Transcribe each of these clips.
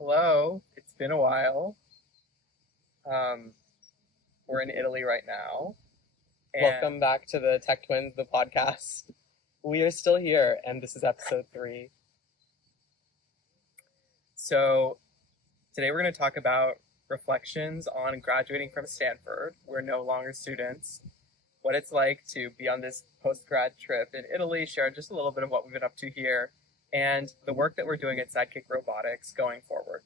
Hello, it's been a while. Um, we're in Italy right now, and Welcome back to the Tech Twins, the podcast. We are still here, and this is episode 3. so today we're going to talk about reflections on graduating from Stanford. We're no longer students. What it's like to be on this post-grad trip in Italy, share just a little bit of what we've been up to here, and the work that we're doing at Sidekick Robotics going forward.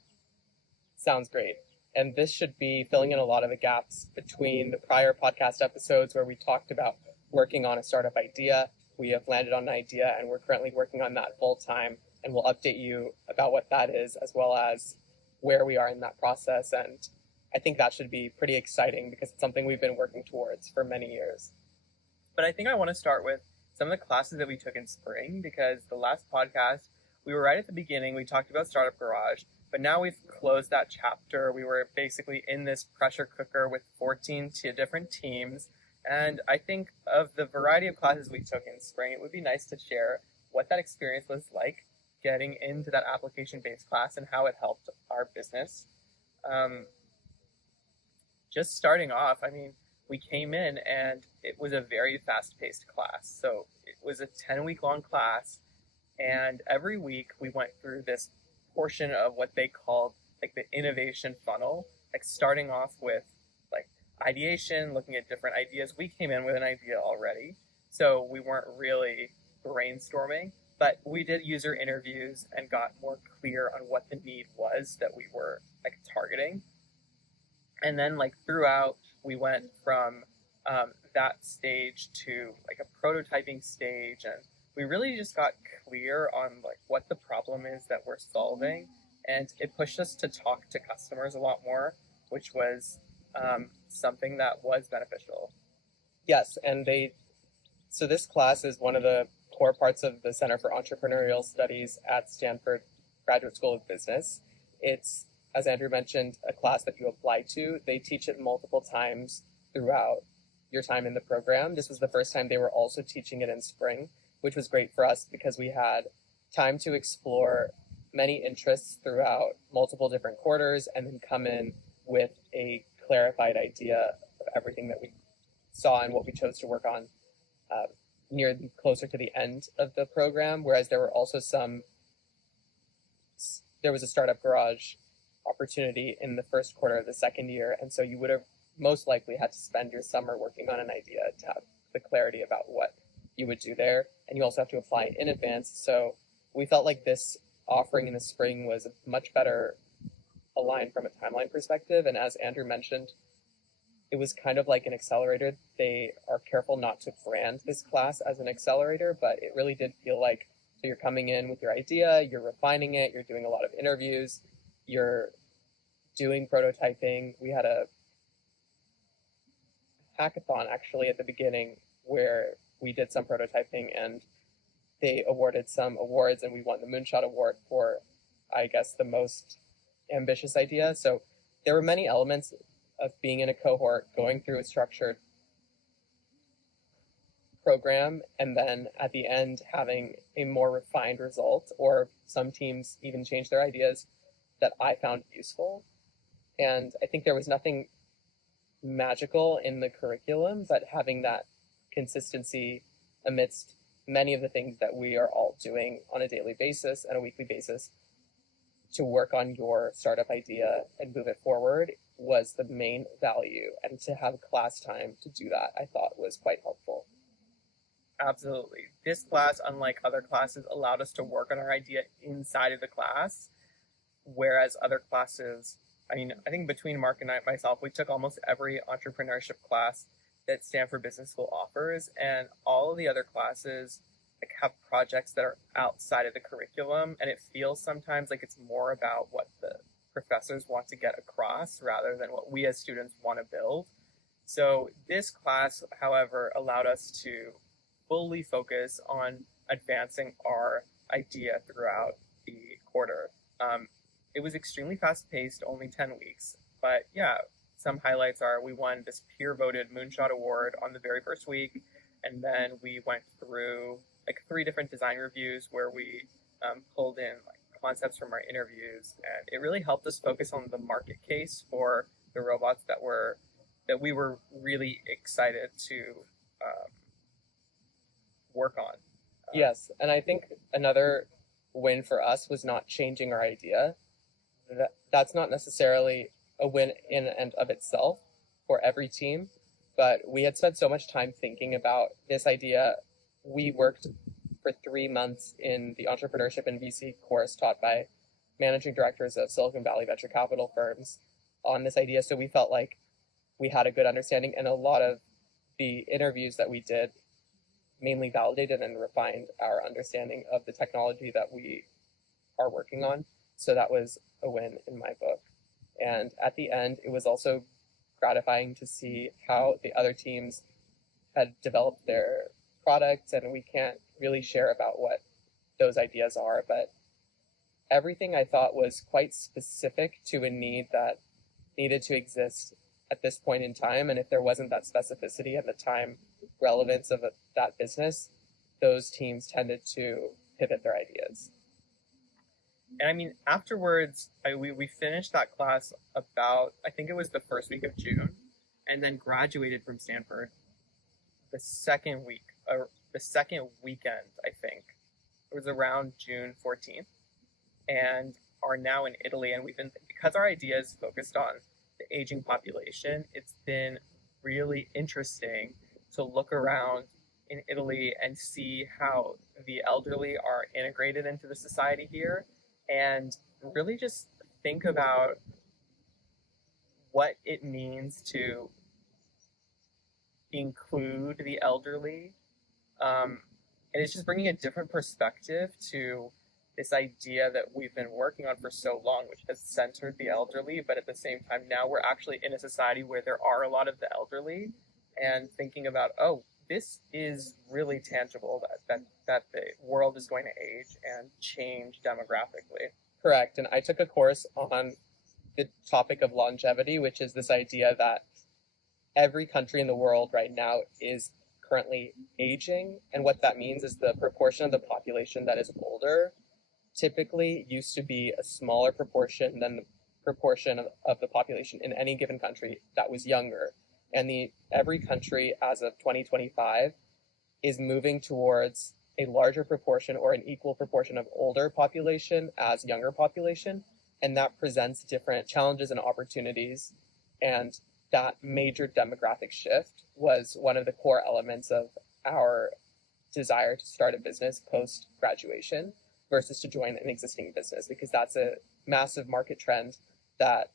Sounds great. And this should be filling in a lot of the gaps between the prior podcast episodes where we talked about working on a startup idea. We have landed on an idea, and we're currently working on that full time, and we'll update you about what that is as well as where we are in that process. And I think that should be pretty exciting because it's something we've been working towards for many years. But I think I want to start with some of the classes that we took in spring because the last podcast, we were right at the beginning. We talked about Startup Garage, but now we've closed that chapter. We were basically in this pressure cooker with 14 different teams. And I think of the variety of classes we took in spring, it would be nice to share what that experience was like getting into that application-based class and how it helped our business. Um, just starting off, we came in and it was a very fast-paced class. So it was a 10-week long class, and every week we went through this portion of what they called like the innovation funnel, like starting off with like ideation, looking at different ideas. We came in with an idea already, so we weren't really brainstorming, but we did user interviews and got more clear on what the need was that we were like targeting. And then like throughout, we went from that stage to like a prototyping stage, and we really just got clear on like what the problem is that we're solving, and it pushed us to talk to customers a lot more, which was something that was beneficial. Yes, so this class is one of the core parts of the Center for Entrepreneurial Studies at Stanford Graduate School of Business. It's, as Andrew mentioned, a class that you apply to. They teach it multiple times throughout your time in the program. This was the first time they were also teaching it in spring, which was great for us because we had time to explore many interests throughout multiple different quarters and then come in with a clarified idea of everything that we saw and what we chose to work on closer to the end of the program, whereas there was a startup garage opportunity in the first quarter of the second year, and so you would have most likely had to spend your summer working on an idea to have the clarity about what you would do there, and you also have to apply in advance. So we felt like this offering in the spring was much better aligned from a timeline perspective, and as Andrew mentioned, it was kind of like an accelerator. They are careful not to brand this class as an accelerator, but it really did feel like, so you're coming in with your idea, you're refining it, you're doing a lot of interviews, you're doing prototyping. We had a hackathon actually at the beginning where we did some prototyping and they awarded some awards, and we won the Moonshot Award for, I guess, the most ambitious idea. So there were many elements of being in a cohort, going through a structured program, and then at the end having a more refined result, or some teams even change their ideas, that I found useful. And I think there was nothing magical in the curriculum, but having that consistency amidst many of the things that we are all doing on a daily basis and a weekly basis to work on your startup idea and move it forward was the main value. And to have class time to do that, I thought was quite helpful. Absolutely. This class, unlike other classes, allowed us to work on our idea inside of the class, whereas other classes, I think between Mark and myself, we took almost every entrepreneurship class that Stanford Business School offers, and all of the other classes like have projects that are outside of the curriculum, and it feels sometimes like it's more about what the professors want to get across rather than what we as students want to build. So this class, however, allowed us to fully focus on advancing our idea throughout the quarter. It was extremely fast paced, only 10 weeks, but yeah, some highlights are we won this peer voted Moonshot Award on the very first week, and then we went through like 3 different design reviews where we pulled in like concepts from our interviews, and it really helped us focus on the market case for the robots that we were really excited to work on. Yes, and I think another win for us was not changing our idea. That's not necessarily a win in and of itself for every team, but we had spent so much time thinking about this idea. We worked for 3 months in the entrepreneurship and VC course taught by managing directors of Silicon Valley venture capital firms on this idea. So we felt like we had a good understanding, and a lot of the interviews that we did mainly validated and refined our understanding of the technology that we are working on. So that was a win in my book. And at the end, it was also gratifying to see how the other teams had developed their products, and we can't really share about what those ideas are, but everything I thought was quite specific to a need that needed to exist at this point in time. And if there wasn't that specificity at the time relevance of that business, those teams tended to pivot their ideas. And I mean, afterwards, we finished that class about, I think it was the first week of June, and then graduated from Stanford the second week, or the second weekend, I think. It was around June 14th, and are now in Italy. And we've been, because our idea is focused on the aging population, it's been really interesting to look around in Italy and see how the elderly are integrated into the society here, and really just think about what it means to include the elderly. And it's just bringing a different perspective to this idea that we've been working on for so long, which has centered the elderly, but at the same time, now we're actually in a society where there are a lot of the elderly, and thinking about, oh, this is really tangible, that the world is going to age and change demographically. Correct. And I took a course on the topic of longevity, which is this idea that every country in the world right now is currently aging. And what that means is the proportion of the population that is older typically used to be a smaller proportion than the proportion of the population in any given country that was younger. And every country as of 2025 is moving towards a larger proportion or an equal proportion of older population as younger population. And that presents different challenges and opportunities. And that major demographic shift was one of the core elements of our desire to start a business post-graduation versus to join an existing business, because that's a massive market trend that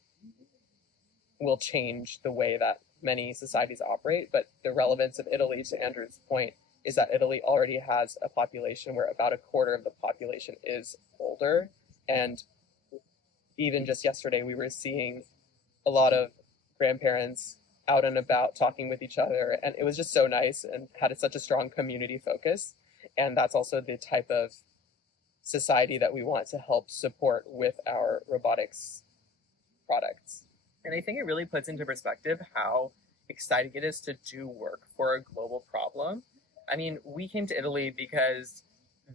will change the way that many societies operate. But the relevance of Italy, to Andrew's point, is that Italy already has a population where about a quarter of the population is older. And even just yesterday, we were seeing a lot of grandparents out and about talking with each other, and it was just so nice and had such a strong community focus. And that's also the type of society that we want to help support with our robotics products. And I think it really puts into perspective how exciting it is to do work for a global problem. I mean, we came to Italy because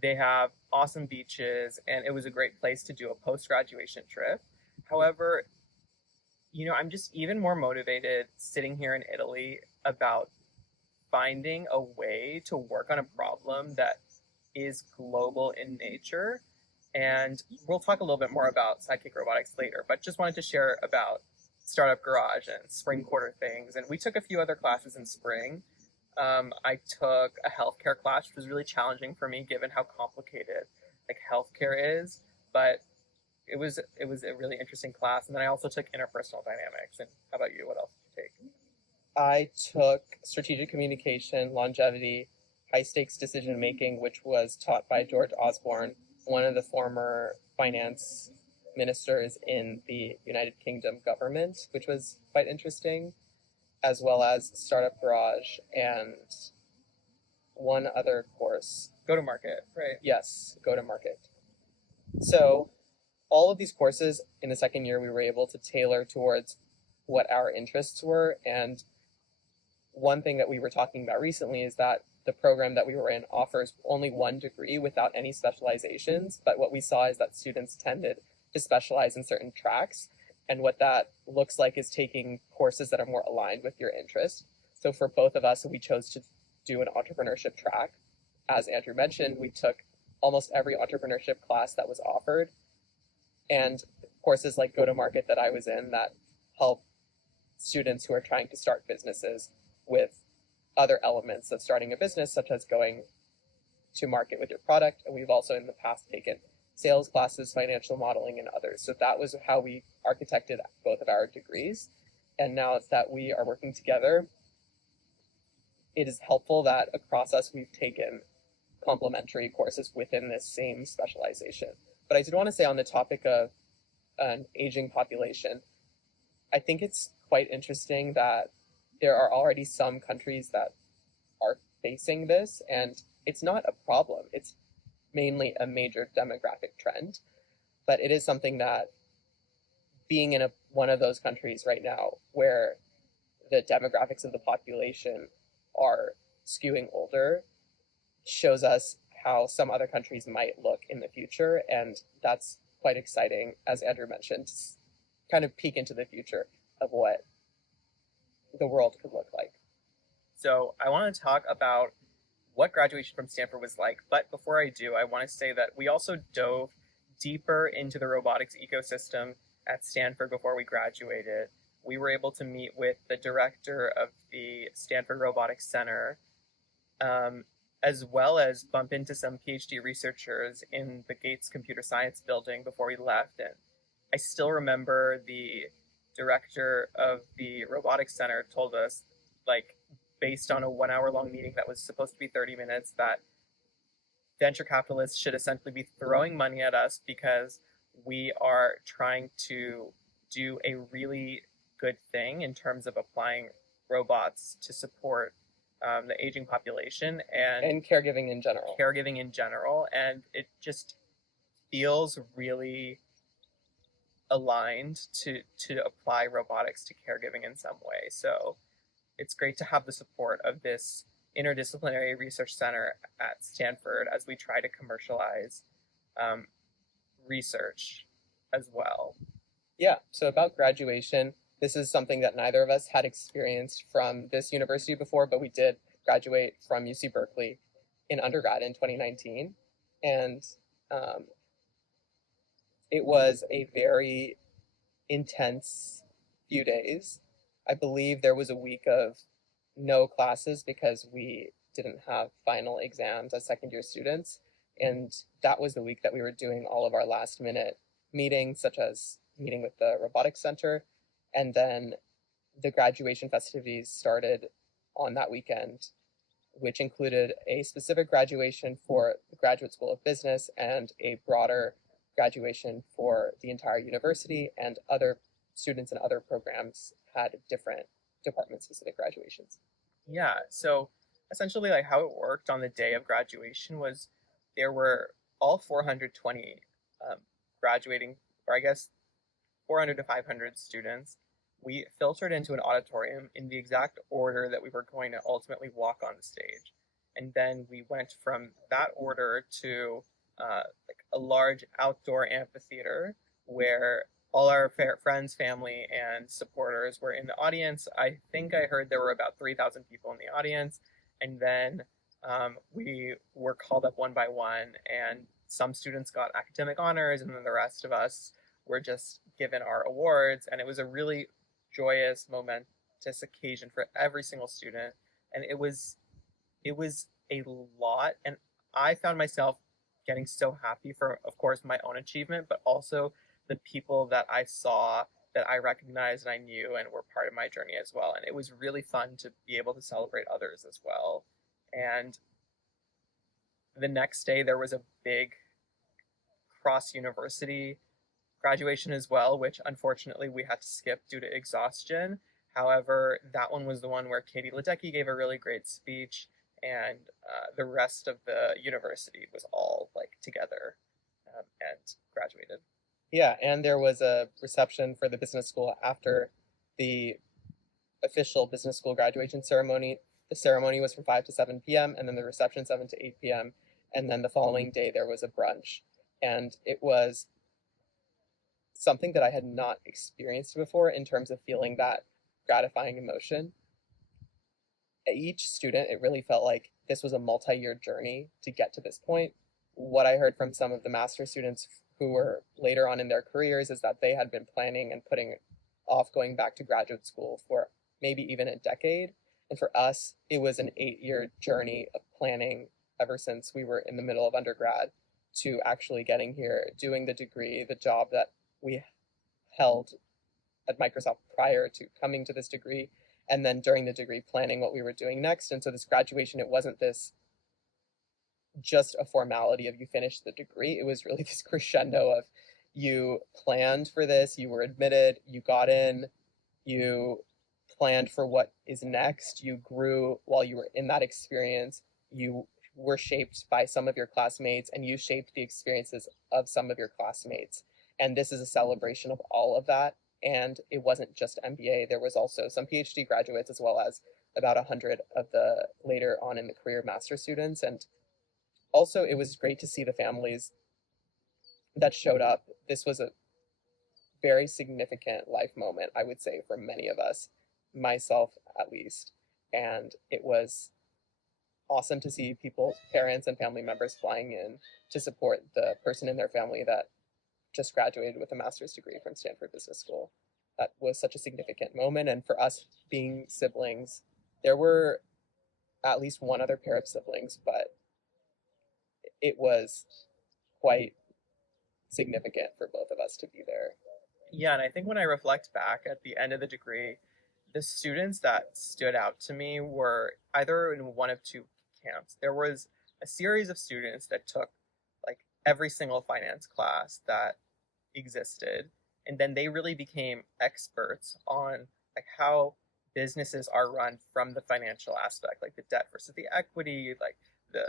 they have awesome beaches, and it was a great place to do a post-graduation trip. However, I'm just even more motivated sitting here in Italy about finding a way to work on a problem that is global in nature. And we'll talk a little bit more about Sidekick Robotics later, but just wanted to share about Startup Garage and spring quarter things. And we took a few other classes in spring. I took a healthcare class, which was really challenging for me given how complicated healthcare is, but it was a really interesting class. And then I also took interpersonal dynamics. And how about you? What else did you take? I took strategic communication, longevity, high stakes decision making, which was taught by George Osborne, one of the former finance ministers in the United Kingdom government, which was quite interesting, as well as Startup Garage and one other course. Go to market, right? Yes, go to market. So all of these courses in the second year, we were able to tailor towards what our interests were. And one thing that we were talking about recently is that the program that we were in offers only one degree without any specializations. But what we saw is that students tended to specialize in certain tracks. And what that looks like is taking courses that are more aligned with your interest. So for both of us, we chose to do an entrepreneurship track. As Andrew mentioned, we took almost every entrepreneurship class that was offered, and courses like Go to Market that I was in that help students who are trying to start businesses with other elements of starting a business, such as going to market with your product. And we've also in the past taken sales classes, financial modeling, and others. So that was how we architected both of our degrees. And now that we are working together, it is helpful that across us we've taken complementary courses within this same specialization. But I did want to say on the topic of an aging population, I think it's quite interesting that there are already some countries that are facing this, and it's not a problem. It's mainly a major demographic trend, but it is something that being in one of those countries right now where the demographics of the population are skewing older shows us how some other countries might look in the future, and that's quite exciting, as Andrew mentioned, to kind of peek into the future of what the world could look like. So I want to talk about what graduation from Stanford was like, but before I do, I want to say that we also dove deeper into the robotics ecosystem at Stanford before we graduated. We were able to meet with the director of the Stanford Robotics Center, as well as bump into some PhD researchers in the Gates Computer Science building before we left. And I still remember the director of the Robotics Center told us, like, based on a 1 hour long meeting that was supposed to be 30 minutes, that venture capitalists should essentially be throwing money at us because we are trying to do a really good thing in terms of applying robots to support the aging population and caregiving in general. And it just feels really aligned to apply robotics to caregiving in some way. So it's great to have the support of this interdisciplinary research center at Stanford as we try to commercialize research as well. Yeah, so about graduation, this is something that neither of us had experienced from this university before, but we did graduate from UC Berkeley in undergrad in 2019. And it was a very intense few days. I believe there was a week of no classes because we didn't have final exams as second year students. And that was the week that we were doing all of our last minute meetings, such as meeting with the robotics center. And then the graduation festivities started on that weekend, which included a specific graduation for the Graduate School of Business and a broader graduation for the entire university, and other students in other programs had different department-specific graduations. Yeah, so essentially like how it worked on the day of graduation was there were all 420 graduating, or I guess 400 to 500 students. We filtered into an auditorium in the exact order that we were going to ultimately walk on the stage. And then we went from that order to like a large outdoor amphitheater where all our friends, family, and supporters were in the audience. I think I heard there were about 3,000 people in the audience. And then we were called up one by one, and some students got academic honors, and then the rest of us were just given our awards. And it was a really joyous, momentous occasion for every single student. And it was a lot. And I found myself getting so happy for, of course, my own achievement, but also the people that I saw, that I recognized and I knew and were part of my journey as well. And it was really fun to be able to celebrate others as well. And the next day there was a big cross-university graduation as well, which unfortunately we had to skip due to exhaustion. However, that one was the one where Katie Ledecky gave a really great speech, and the rest of the university was all like together and graduated. Yeah, and there was a reception for the business school after the official business school graduation ceremony. The ceremony was from 5 to 7 p.m., and then the reception 7 to 8 p.m. And then the following day there was a brunch. And it was something that I had not experienced before in terms of feeling that gratifying emotion. Each student, it really felt like this was a multi-year journey to get to this point. What I heard from some of the master students who were later on in their careers is that they had been planning and putting off going back to graduate school for maybe even a decade. And for us, it was an 8-year journey of planning ever since we were in the middle of undergrad to actually getting here, doing the degree, the job that we held at Microsoft prior to coming to this degree, and then during the degree planning what we were doing next. And so this graduation, it wasn't this just a formality of you finished the degree. It was really this crescendo of you planned for this, you were admitted, you got in, you planned for what is next, you grew while you were in that experience, you were shaped by some of your classmates, and you shaped the experiences of some of your classmates. And this is a celebration of all of that. And it wasn't just MBA, there was also some PhD graduates, as well as about 100 of the later on in the career master students. And also, it was great to see the families that showed up. This was a very significant life moment, I would say, for many of us, myself at least. And it was awesome to see people, parents and family members flying in to support the person in their family that just graduated with a master's degree from Stanford Business School. That was such a significant moment. And for us being siblings, there were at least one other pair of siblings, but it was quite significant for both of us to be there. Yeah, and I think when I reflect back at the end of the degree, the students that stood out to me were either in one of two camps. There was a series of students that took like every single finance class that existed, and then they really became experts on like how businesses are run from the financial aspect, like the debt versus the equity, like the,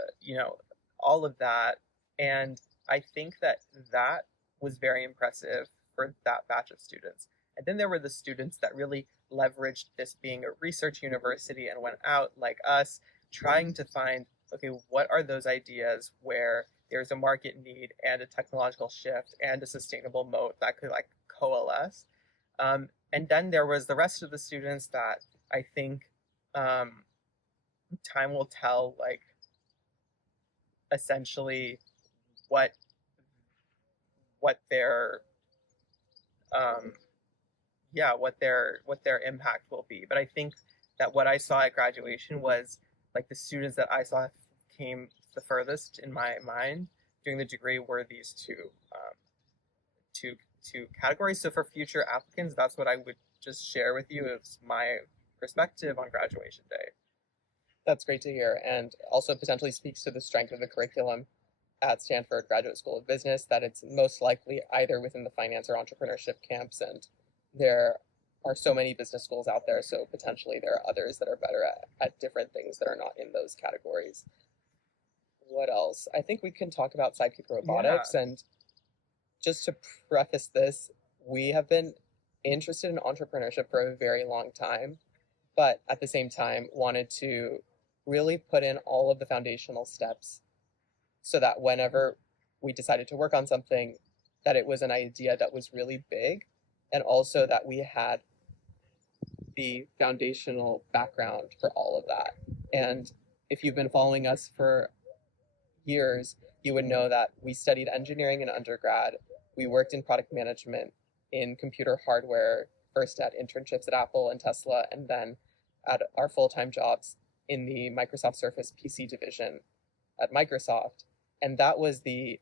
all of that. And I think that that was very impressive for that batch of students. And then there were the students that really leveraged this being a research university and went out like us, trying to find, okay, what are those ideas where there's a market need and a technological shift and a sustainable moat that could like coalesce. And then there was the rest of the students that I think time will tell, like essentially what their what their impact will be. But I think that what I saw at graduation was like the students that I saw came the furthest in my mind during the degree were these two categories. So for future applicants, that's what I would just share with you as my perspective on graduation day. That's great to hear, and also potentially speaks to the strength of the curriculum at Stanford Graduate School of Business, that it's most likely either within the finance or entrepreneurship camps, and there are so many business schools out there, so potentially there are others that are better at different things that are not in those categories. What else? I think we can talk about Sidekick Robotics, and just to preface this, we have been interested in entrepreneurship for a very long time, but at the same time wanted to really put in all of the foundational steps so that whenever we decided to work on something, that it was an idea that was really big, and also that we had the foundational background for all of that. And if you've been following us for years, you would know that we studied engineering in undergrad. We worked in product management in computer hardware, first at internships at Apple and Tesla, and then at our full-time jobs in the Microsoft Surface PC division at Microsoft. And that was the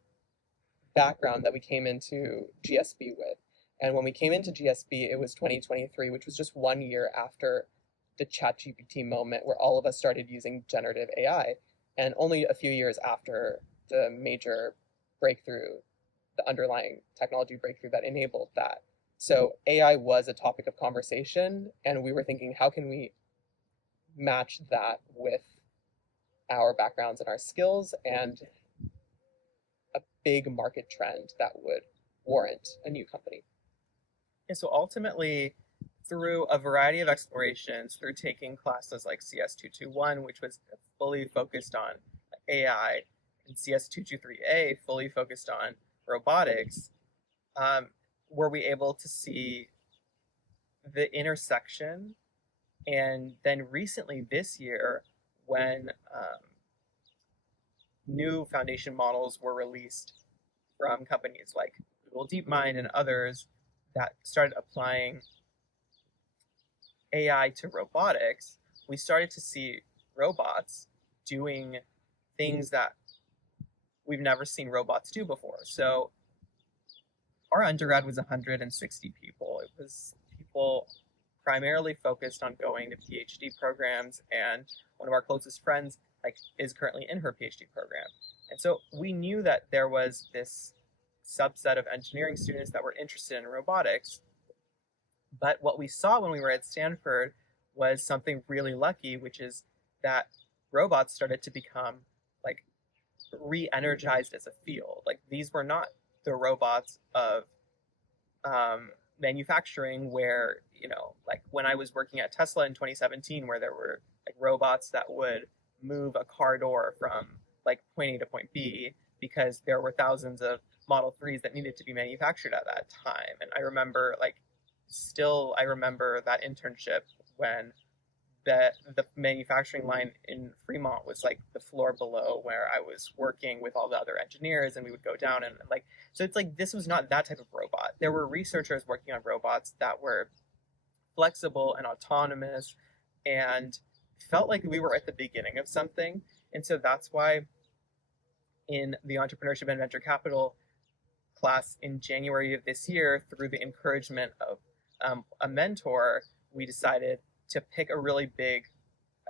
background that we came into GSB with. And when we came into GSB, it was 2023, which was just 1 year after the ChatGPT moment where all of us started using generative AI, and only a few years after the major breakthrough, the underlying technology breakthrough that enabled that. So AI was a topic of conversation, and we were thinking, how can we match that with our backgrounds and our skills and a big market trend that would warrant a new company? Yeah, so ultimately, through a variety of explorations, through taking classes like CS221, which was fully focused on AI, and CS223A, fully focused on robotics, were we able to see the intersection. And then recently this year, when new foundation models were released from companies like Google DeepMind and others that started applying AI to robotics, we started to see robots doing things that we've never seen robots do before. So our undergrad was 160 people. It was people primarily focused on going to PhD programs, and one of our closest friends is currently in her PhD program. And so we knew that there was this subset of engineering students that were interested in robotics. But what we saw when we were at Stanford was something really lucky, which is that robots started to become re-energized as a field. These were not the robots of manufacturing where, when I was working at Tesla in 2017, where there were robots that would move a car door from point A to point B because there were thousands of Model 3s that needed to be manufactured at that time. And I remember I remember that internship when the manufacturing line in Fremont was the floor below where I was working with all the other engineers, and we would go down and so it's this was not that type of robot. There were researchers working on robots that were flexible and autonomous and felt like we were at the beginning of something. And so that's why in the entrepreneurship and venture capital class in January of this year, through the encouragement of a mentor, we decided to pick a really big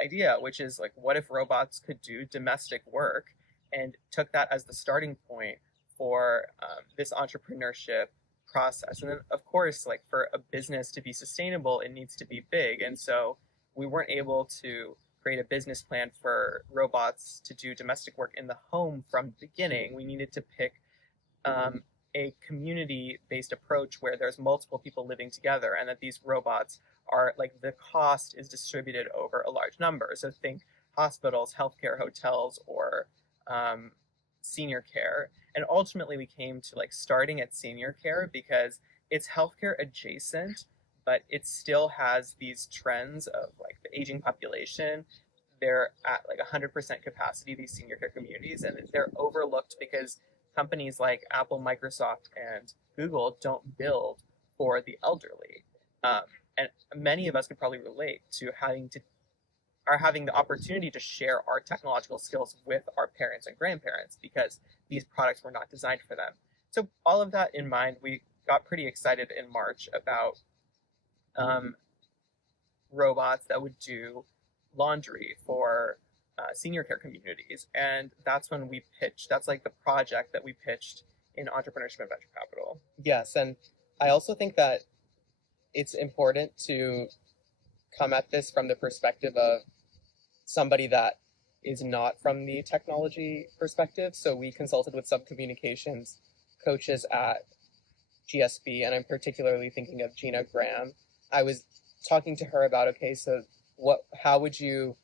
idea, which is what if robots could do domestic work, and took that as the starting point for this entrepreneurship process. And then, of course, for a business to be sustainable, it needs to be big. And so we weren't able to create a business plan for robots to do domestic work in the home from the beginning. We needed to pick a community-based approach where there's multiple people living together, and that these robots are the cost is distributed over a large number. So think hospitals, healthcare, hotels, or senior care. And ultimately we came to starting at senior care because it's healthcare adjacent, but it still has these trends of the aging population. They're at 100% capacity, these senior care communities, and they're overlooked because companies like Apple, Microsoft, and Google don't build for the elderly. And many of us could probably relate to having the opportunity to share our technological skills with our parents and grandparents because these products were not designed for them. So all of that in mind, we got pretty excited in March about robots that would do laundry for senior care communities. And that's when we pitched, that's the project that we pitched in entrepreneurship and venture capital. Yes, and I also think that it's important to come at this from the perspective of somebody that is not from the technology perspective. So we consulted with some communications coaches at GSB, and I'm particularly thinking of Gina Graham. I was talking to her about, okay, so how would you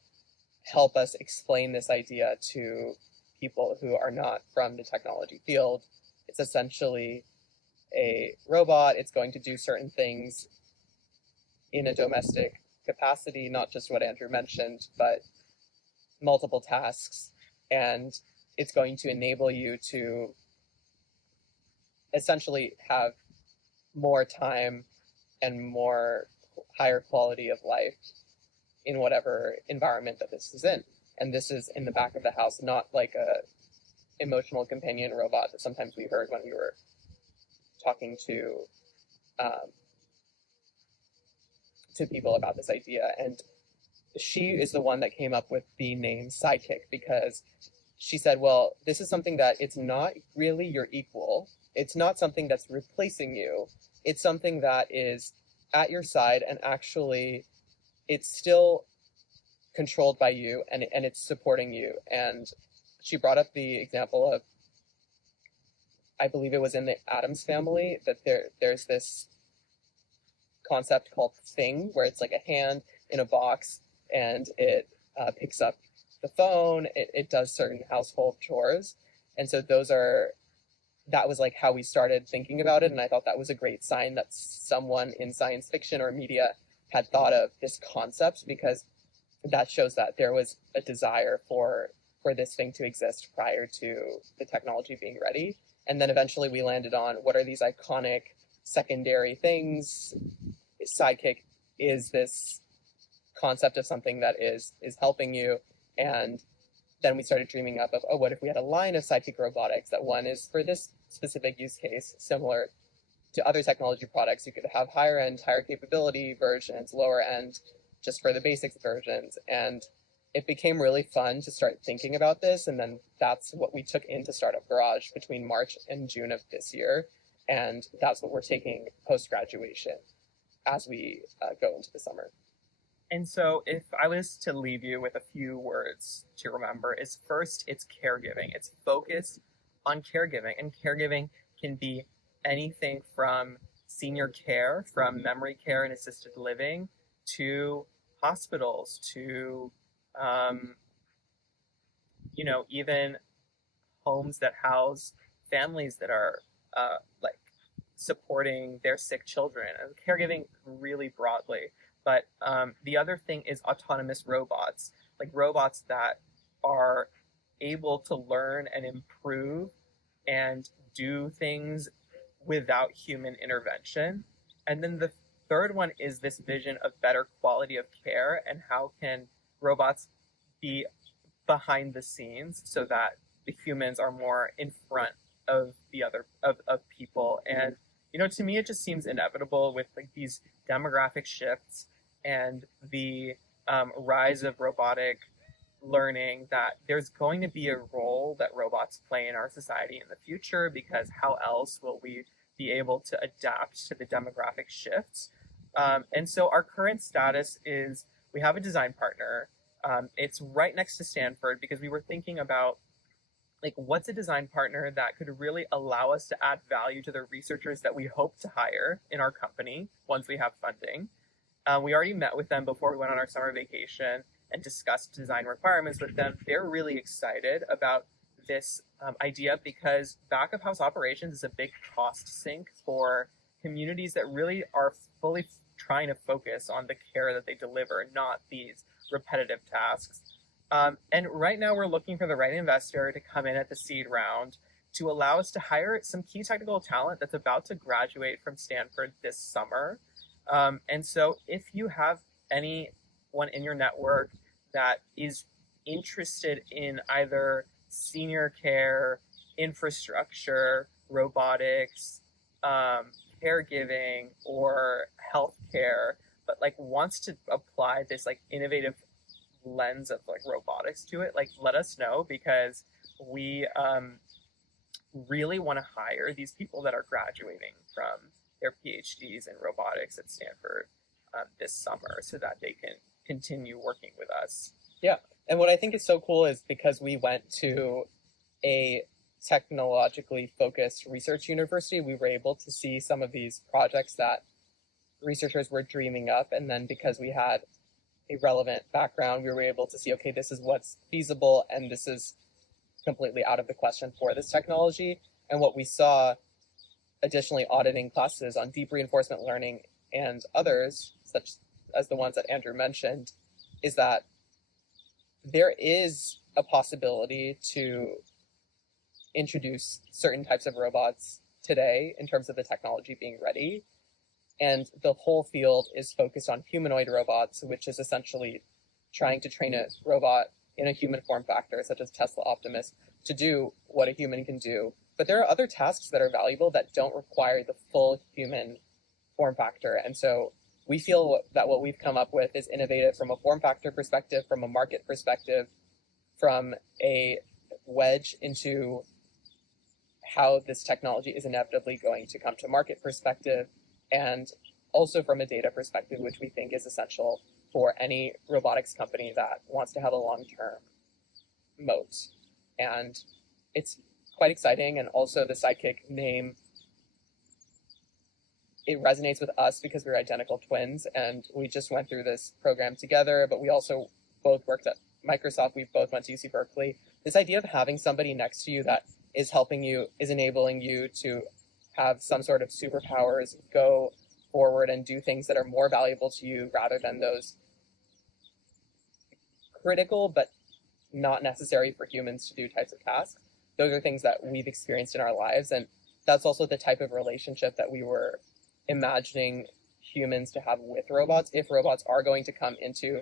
help us explain this idea to people who are not from the technology field? It's essentially a robot. It's going to do certain things in a domestic capacity, not just what Andrew mentioned, but multiple tasks. And it's going to enable you to essentially have more time and more higher quality of life in whatever environment that this is in. And this is in the back of the house, not like a emotional companion robot that sometimes we heard when we were talking to people about this idea. And she is the one that came up with the name Sidekick, because she said, well, this is something that it's not really your equal. It's not something that's replacing you. It's something that is at your side, and actually it's still controlled by you, and it's supporting you. And she brought up the example of, I believe it was in the Addams Family, that there's this concept called Thing, where it's like a hand in a box and it picks up the phone, it does certain household chores. And so that was like how we started thinking about it. And I thought that was a great sign that someone in science fiction or media had thought of this concept, because that shows that there was a desire for this thing to exist prior to the technology being ready. And then eventually we landed on what are these iconic secondary things. Sidekick is this concept of something that is helping you. And then we started dreaming up of, oh, what if we had a line of Sidekick Robotics, that one is for this specific use case, similar to other technology products. You could have higher end, higher capability versions, lower end, just for the basics versions. And it became really fun to start thinking about this. And then that's what we took into Startup Garage between March and June of this year. And that's what we're taking post-graduation as we go into the summer. And so if I was to leave you with a few words to remember, is first, it's caregiving. It's focused on caregiving. And caregiving can be anything from senior care, from memory care and assisted living, to hospitals, to even homes that house families that are like supporting their sick children, and caregiving really broadly. But the other thing is autonomous robots, like robots that are able to learn and improve and do things without human intervention. And then the third one is this vision of better quality of care, and how can robots be behind the scenes so that the humans are more in front of the other of people. And to me it just seems inevitable with like these demographic shifts and the rise of robotic learning, that there's going to be a role that robots play in our society in the future, because how else will we be able to adapt to the demographic shifts? And so our current status is we have a design partner. It's right next to Stanford, because we were thinking about like what's a design partner that could really allow us to add value to the researchers that we hope to hire in our company once we have funding. We already met with them before we went on our summer vacation and discussed design requirements with them. They're really excited about this idea, because back of house operations is a big cost sink for communities that really are fully trying to focus on the care that they deliver, not these repetitive tasks. And right now we're looking for the right investor to come in at the seed round to allow us to hire some key technical talent that's about to graduate from Stanford this summer. And so if you have anyone in your network that is interested in either senior care, infrastructure, robotics, caregiving, or healthcare, but like wants to apply this like innovative lens of like robotics to it, like let us know, because we really want to hire these people that are graduating from their PhDs in robotics at Stanford this summer, so that they can continue working with us. Yeah, and what I think is so cool is because we went to a technologically focused research university, we were able to see some of these projects that researchers were dreaming up, and then because we had a relevant background, we were able to see, okay, this is what's feasible, and this is completely out of the question for this technology. And what we saw, additionally auditing classes on deep reinforcement learning and others, such as the ones that Andrew mentioned, is that there is a possibility to introduce certain types of robots today in terms of the technology being ready. And the whole field is focused on humanoid robots, which is essentially trying to train a robot in a human form factor, such as Tesla Optimus, to do what a human can do. But there are other tasks that are valuable that don't require the full human form factor. And so we feel that what we've come up with is innovative from a form factor perspective, from a market perspective, from a wedge into how this technology is inevitably going to come to market perspective, and also from a data perspective, which we think is essential for any robotics company that wants to have a long-term moat. And it's quite exciting. And also the Sidekick name it resonates with us because we're identical twins and we just went through this program together, but we also both worked at Microsoft. We both went to UC Berkeley. This idea of having somebody next to you that is helping you, is enabling you to have some sort of superpowers, go forward and do things that are more valuable to you rather than those critical but not necessary for humans to do types of tasks. Those are things that we've experienced in our lives, and that's also the type of relationship that we were imagining humans to have with robots. If robots are going to come into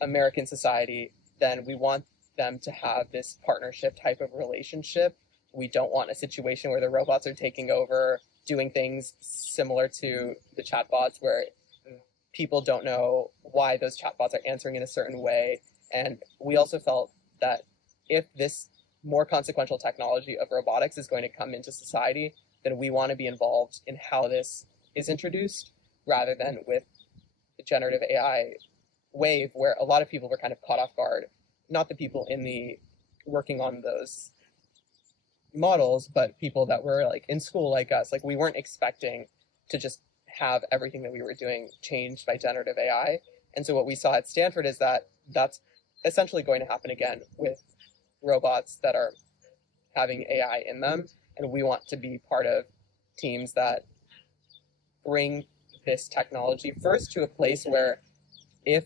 American society, then we want them to have this partnership type of relationship. We don't want a situation where the robots are taking over, doing things similar to the chatbots where people don't know why those chatbots are answering in a certain way. And we also felt that if this more consequential technology of robotics is going to come into society, then we want to be involved in how this is introduced rather than with the generative AI wave where a lot of people were kind of caught off guard. Not the people in the working on those models, but people that were like in school like us. Like we weren't expecting to just have everything that we were doing changed by generative AI. And so what we saw at Stanford is that that's essentially going to happen again with robots that are having AI in them. And we want to be part of teams that bring this technology first to a place where if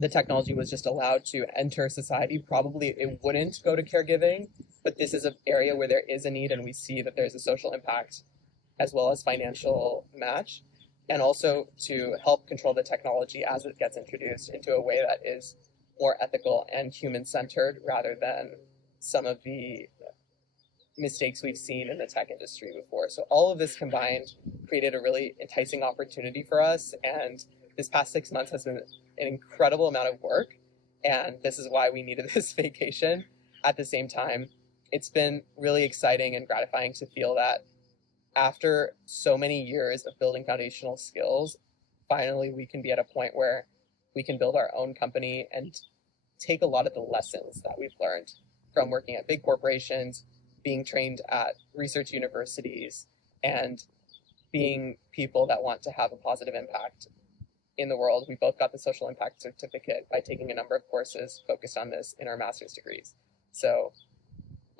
the technology was just allowed to enter society, probably it wouldn't go to caregiving. But this is an area where there is a need and we see that there's a social impact as well as financial match, and also to help control the technology as it gets introduced into a way that is more ethical and human-centered rather than some of the mistakes we've seen in the tech industry before. So all of this combined created a really enticing opportunity for us, and this past 6 months has been an incredible amount of work, and this is why we needed this vacation. At the same time, it's been really exciting and gratifying to feel that after so many years of building foundational skills, finally we can be at a point where we can build our own company and take a lot of the lessons that we've learned from working at big corporations, being trained at research universities, and being people that want to have a positive impact in the world. We both got the social impact certificate by taking a number of courses focused on this in our master's degrees. So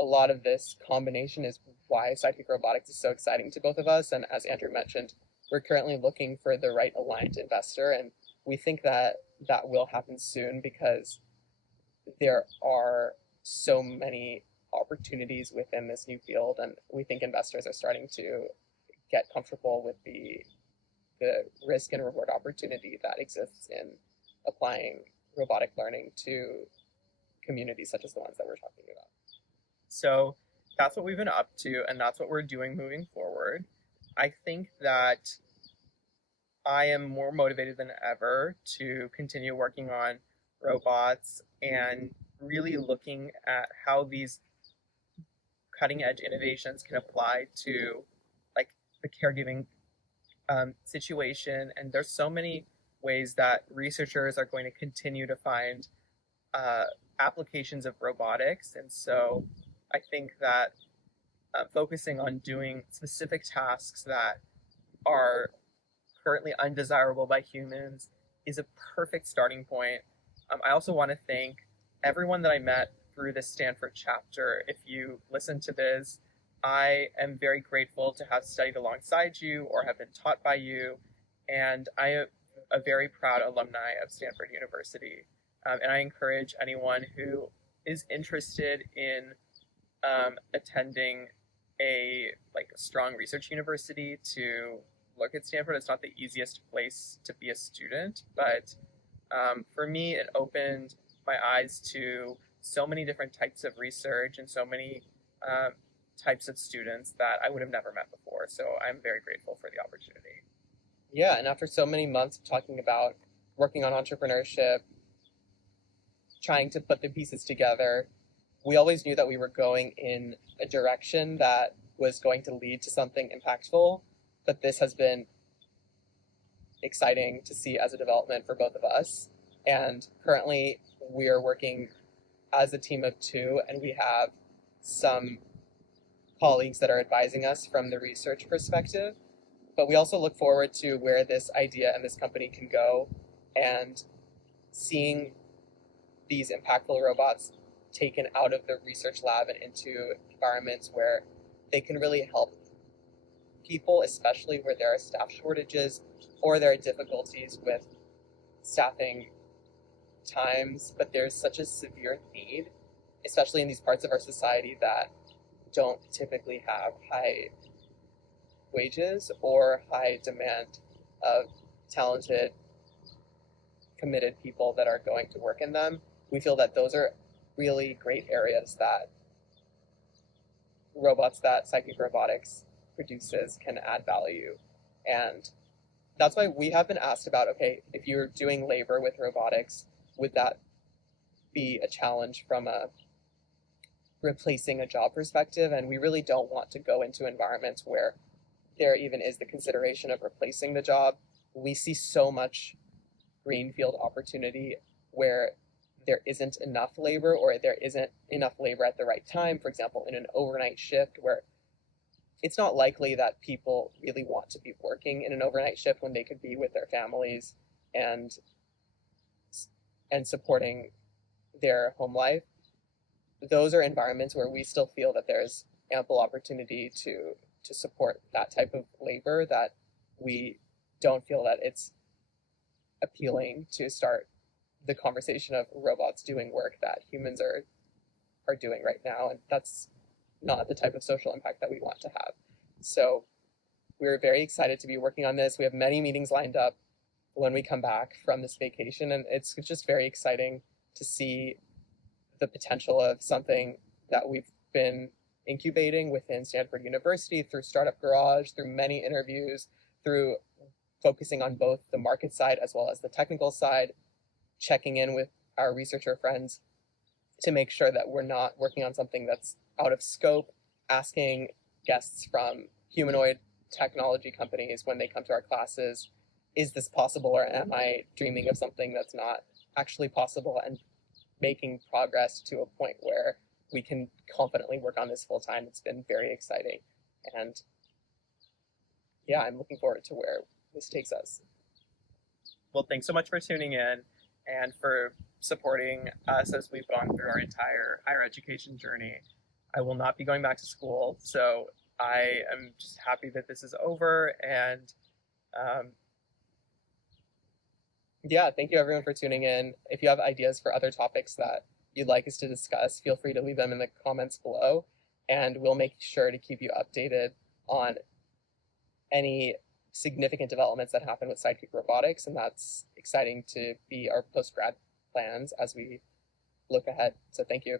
a lot of this combination is why Sidekick Robotics is so exciting to both of us. And as Andrew mentioned, we're currently looking for the right aligned investor, and we think that that will happen soon because there are so many opportunities within this new field, and we think investors are starting to get comfortable with the risk and reward opportunity that exists in applying robotic learning to communities such as the ones that we're talking about. So that's what we've been up to, and that's what we're doing moving forward. I think that I am more motivated than ever to continue working on robots and really looking at how these cutting edge innovations can apply to like the caregiving situation. And there's so many ways that researchers are going to continue to find applications of robotics. And so I think that focusing on doing specific tasks that are currently undesirable by humans is a perfect starting point. I also want to thank everyone that I met through this Stanford chapter. If you listen to this, I am very grateful to have studied alongside you or have been taught by you, and I am a very proud alumni of Stanford University. And I encourage anyone who is interested in attending a strong research university to look at Stanford. It's not the easiest place to be a student, but for me, it opened my eyes to so many different types of research and so many types of students that I would have never met before. So I'm very grateful for the opportunity. Yeah, and after so many months of talking about working on entrepreneurship, trying to put the pieces together, we always knew that we were going in a direction that was going to lead to something impactful, but this has been exciting to see as a development for both of us. And currently we are working as a team of two, and we have some colleagues that are advising us from the research perspective. But we also look forward to where this idea and this company can go, and seeing these impactful robots taken out of the research lab and into environments where they can really help people, especially where there are staff shortages or there are difficulties with staffing times, but there's such a severe need, especially in these parts of our society that don't typically have high wages or high demand of talented, committed people that are going to work in them. We feel that those are really great areas that robots that Sidekick Robotics produces can add value. And that's why we have been asked about, okay, if you're doing labor with robotics, would that be a challenge from a replacing a job perspective? And we really don't want to go into environments where there even is the consideration of replacing the job. We see so much greenfield opportunity where there isn't enough labor, or there isn't enough labor at the right time. For example, in an overnight shift where it's not likely that people really want to be working in an overnight shift when they could be with their families and supporting their home life. Those are environments where we still feel that there's ample opportunity to support that type of labor, that we don't feel that it's appealing to start the conversation of robots doing work that humans are doing right now. And that's not the type of social impact that we want to have. So we're very excited to be working on this. We have many meetings lined up when we come back from this vacation, and it's just very exciting to see the potential of something that we've been incubating within Stanford University through Startup Garage, through many interviews, through focusing on both the market side as well as the technical side, checking in with our researcher friends to make sure that we're not working on something that's out of scope, asking guests from humanoid technology companies when they come to our classes, is this possible, or am I dreaming of something that's not actually possible, and making progress to a point where we can confidently work on this full time. It's been very exciting. And yeah, I'm looking forward to where this takes us. Well, thanks so much for tuning in and for supporting us as we've gone through our entire higher education journey. I will not be going back to school, so I am just happy that this is over. And yeah, thank you everyone for tuning in. If you have ideas for other topics that you'd like us to discuss, feel free to leave them in the comments below, and we'll make sure to keep you updated on any significant developments that happen with Sidekick Robotics, and that's exciting to be our post-grad plans as we look ahead. So thank you.